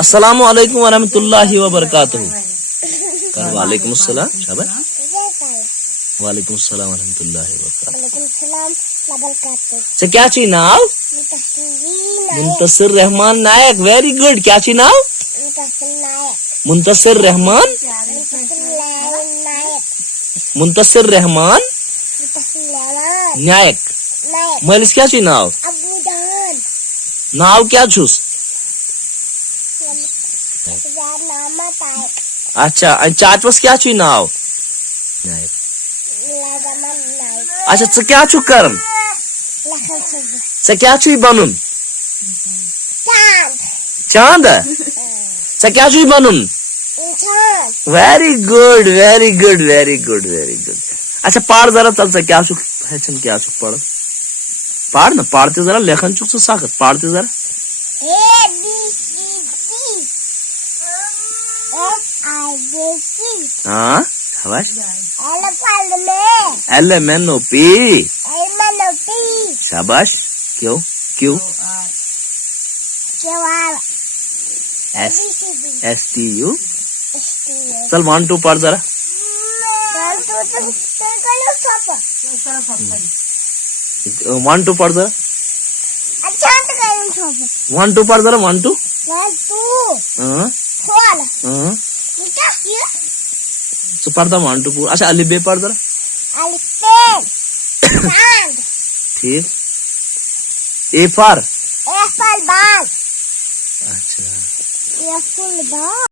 अस्सलामु अलैकुम वरहमतुल्लाहि वबरकातुहू। वालेकुम अस्सलाम। शाबाश। वालेकुम अस्सलाम वरहमतुल्लाहि वबरकातुहू। से क्या ची नाव? मुंतसिर रहमान नायक। Very good. क्या ची नाव? मुंतसिर रहमान। मुंतसिर रहमान नायक। मलिस क्या ची नाव? नाव क्या छुस? अच्छा चाचवस क्या ची नाव? अच्छा च क्या छु करन? च क्या छु बनन? चांद। च क्या छु बनन? Very good very good very good very good. अच्छा पढ़ जरा चल च क्या छु हेचन क्या छु पढ़ पढ़ ना पढ़ते जरा लेखन चुक से साखत पढ़ते जरा। हाँ शाबाश। LMNOP। शाबाश। क्यों क्यों? STU। चल 1 2 पढ़ जरा। 1 2 पढ़ जरा। 1 2 पढ़ जरा। 1 2। तो पढ़ता 1 2 पूरा। अच्छा अलिफ बे पढ़ जरा। ठीक। A for? ball. अच्छा। A full ball.